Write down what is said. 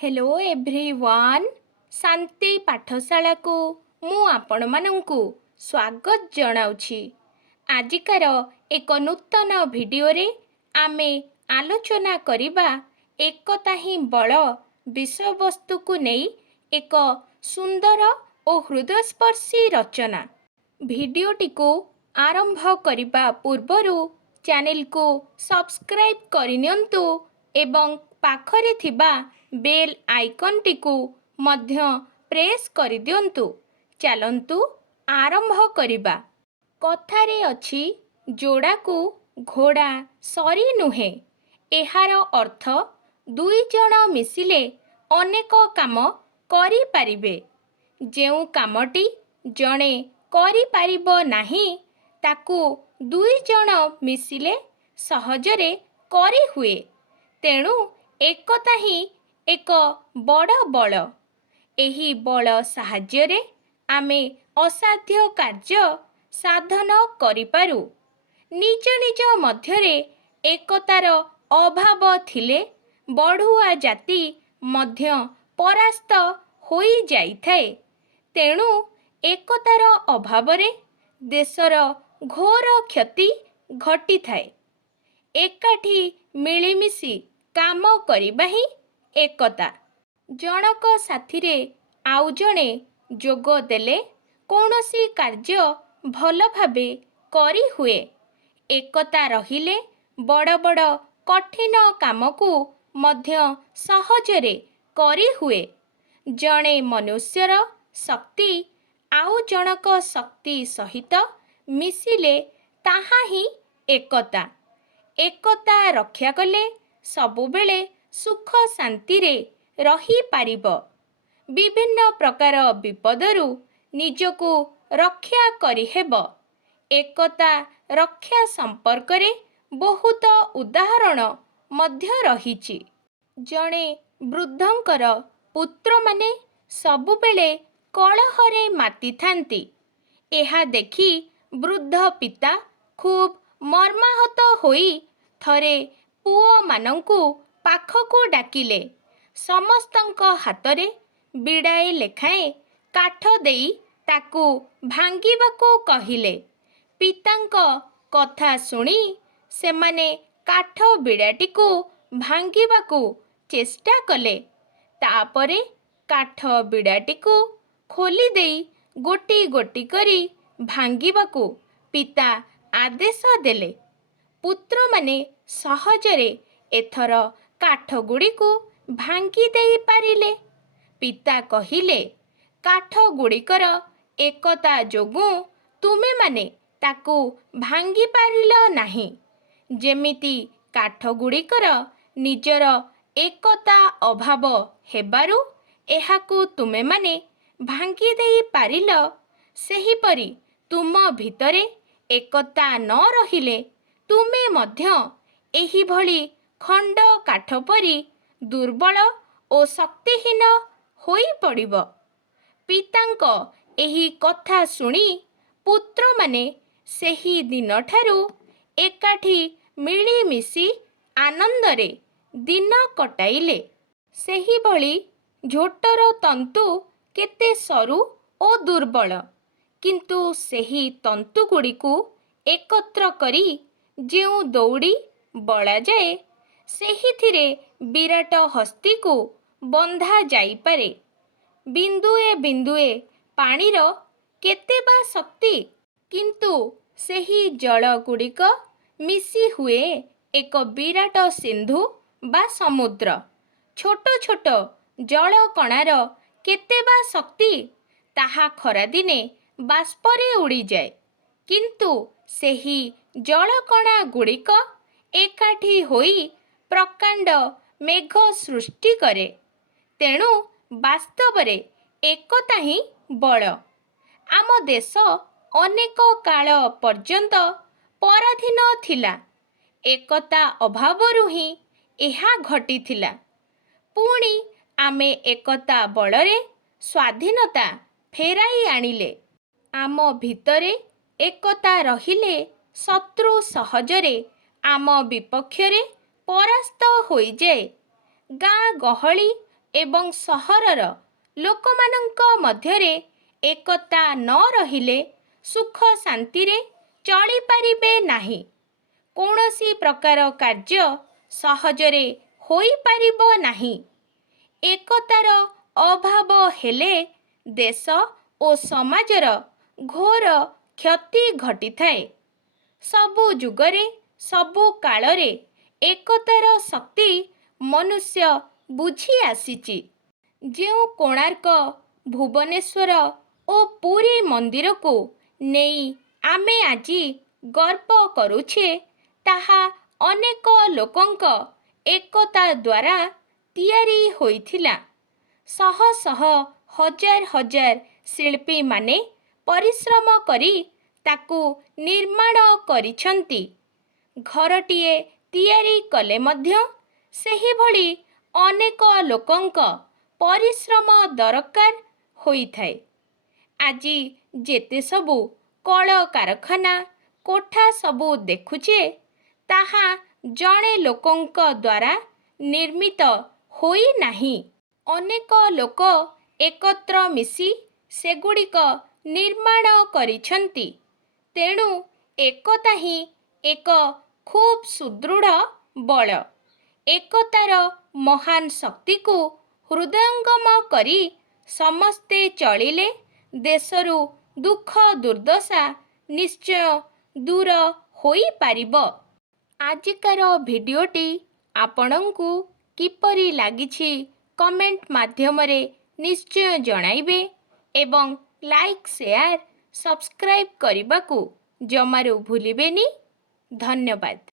Hello everyone शांति पाठशाला को मु आपण मानंकु स्वागत जनाउछि। आजिकार एक नूतन भिडियो रे आमे आलोचना करिबा एकता ही बल विषय वस्तु को नहीं एक सुंदर और हृदयस्पर्शी रचना। भिडियोटी को आरंभ करिबा पूर्वरु चैनल को सब्सक्राइब करिनियंतु एवं पाखरे थिबा बेल आइकन टिकु मध्य प्रेस करि दियंतु। चलंतु आरंभ करिबा। कथारे अछि जोड़ा को घोड़ा सरी नुहे। एहार अर्थ दुई जण मिसिले अनेक काम करि पारिबे। जेउ कामटी जणे करि पारिबो नाही ताकू दुई जण मिसिले सहजरे करि हुए। तेणु एकता ही एक बड़ बल। एही बल साहाଯ୍ୟରେ आमे असाध्य कार्य साधन करिपारु। निज निज मध्यरे एकतार अभाव थिले बढुआ जाति मध्य परास्त होई जाइथाए। तेणु एकतार अभावरे देशर घोर क्षति घटिथाए। एकाठी मिलिमिशि काम करिबा ही एकता। जनक साथिरे आउ जणे जोग देले कौनसी कार्य भल भाबे करि हुए। एकता रहिले बड़ बड़ कठिन कामकू मध्य सहजरे करि हुए। जणे मनुष्यर शक्ति आउ जनक शक्ति सहित मिसिले ताहा ही एकता। एकता रक्षा कले सबुबेले सुख शांति रे रही पारिब। विभिन्न प्रकार विपदरु निजको रक्षा करि हेब। एकता रक्षा संपर्क रे बहुत उदाहरण मध्य रहिछि। जणे वृद्धंकर पुत्र माने सबुबेले कलहरे माति थांती। एहा देखि वृद्ध पिता खूब मर्माहत होई थरे पुओ मानंकु पाखकु डाकिले। समस्तंक हातरे बिड़ाए लेखाए काठ देई ताकू भांगिबाकू कहिले। पितांक कथा सुनी सेमाने काठ बिड़ाटीकू भांगिबाकू चेष्टा कले। तापरे काठ बिड़ाटीकू खोली देई गोटी गोटी करी भांगिबाकू पिता आदेश देले। पुत्र माने सहजरे एथर काठ गुड़िकू भांगी देई पारिले। पिता कहिले काठ गुड़िकर एकता जोगु तुमे माने ताकू भांगी पारिल नाही। जेमिति काठ गुड़िकर निजर एकता अभाव हेबारु एहाकू तुमे माने भांगी देई पारिल, सेहिपरि तुम भितरे एकता न रहिले तुमे मध्य एही भली खंड काठ परी दुर्बल ओ शक्तिहीन होई पड़िब। पितांक एही कथा सुनी पुत्र माने सेही दिन ठारू एकाठी मिलिमिशि आनंदरे दिन कटाइले। सेही भली झोटर तंतु केते सरू ओ दुर्बल, किंतु सेही तंतु गुड़िकू एकत्र करी जेउ दौड़ी बड़ा जाए सेहिथिरे विराट हस्ती को बंधा जाई पारे। बिंदुए बिंदुए पानीर केते बा शक्ति, किंतु सेही जल गुड़िक मिसी हुए एक विराट सिंधु बा समुद्र। छोट छोट जल कणार केते बा शक्ति, ताहा खरा दिने बाष्परे उड़ी जाए। किंतु सेही जलकणा गुड़िक एकाठी होई प्रकांड मेघ सृष्टि करे। तेणु वास्तवरे एकता ही बल। आम देश अनेक काल पर्यंत पराधीन थिला। एकता अभावरु ही एहा घटिथिला। पुणी आमे एकता बलरे स्वाधीनता फेराई आनिले। आम भितरे एकता रहिले शत्रु सहजरे आम विपक्षरे परास्त होई जाए। गाँ गहली ଏବଂ ସହରର ଲୋକମାନଙ୍କ ମଧ୍ୟରେ ଏକତା ନ ରହିଲେ ସୁଖ ଶାନ୍ତିରେ ଚଳିପାରିବେ ନାହିଁ। କୌଣସି ପ୍ରକାର କାର୍ଯ୍ୟ ସହଜରେ ହୋଇପାରିବ ନାହିଁ। ଏକତାର ଅଭାବ ହେଲେ ଦେଶ ଓ ସମାଜର ଘୋର କ୍ଷତି ଘଟିଥାଏ। ସବୁ ଯୁଗରେ ସବୁ କାଳରେ ଏକତାର ଶକ୍ତି ମନୁଷ୍ୟ ବୁଝି ଆସିଛି। ଯେଉଁ କୋଣାର୍କ, ଭୁବନେଶ୍ୱର ଓ ପୁରୀ ମନ୍ଦିରକୁ ନେଇ ଆମେ ଆଜି ଗର୍ବ କରୁଛେ, ତାହା ଅନେକ ଲୋକଙ୍କ ଏକତା ଦ୍ୱାରା ତିଆରି ହୋଇଥିଲା। ଶହ ଶହ ହଜାର ହଜାର ଶିଳ୍ପୀମାନେ ପରିଶ୍ରମ କରି ତାକୁ ନିର୍ମାଣ କରିଛନ୍ତି। ଘରଟିଏ ତିଆରି କଲେ ମଧ୍ୟ ସେହିଭଳି ଅନେକ ଲୋକଙ୍କ ପରିଶ୍ରମ ଦରକାର ହୋଇଥାଏ। ଆଜି ଯେତେ ସବୁ କଳକାରଖାନା, କୋଠା ସବୁ ଦେଖୁଛେ, ତାହା ଜଣେ ଲୋକଙ୍କ ଦ୍ୱାରା ନିର୍ମିତ ହୋଇନାହିଁ। ଅନେକ ଲୋକ ଏକତ୍ର ମିଶି ସେଗୁଡ଼ିକ ନିର୍ମାଣ କରିଛନ୍ତି। ତେଣୁ ଏକତା ହିଁ ଏକ ଖୁବ୍ ସୁଦୃଢ଼ ବଳ। ଏକତାର ମହାନ ଶକ୍ତିକୁ ହୃଦୟଙ୍ଗମ କରି ସମସ୍ତେ ଚଳିଲେ ଦେଶରୁ ଦୁଃଖ ଦୁର୍ଦ୍ଦଶା ନିଶ୍ଚୟ ଦୂର ହୋଇପାରିବ। ଆଜିକାର ଭିଡ଼ିଓଟି ଆପଣଙ୍କୁ କିପରି ଲାଗିଛି କମେଣ୍ଟ ମାଧ୍ୟମରେ ନିଶ୍ଚୟ ଜଣାଇବେ ଏବଂ ଲାଇକ୍, ସେୟାର, ସବସ୍କ୍ରାଇବ୍ କରିବାକୁ ଜମାରୁ ଭୁଲିବେନି। ଧନ୍ୟବାଦ।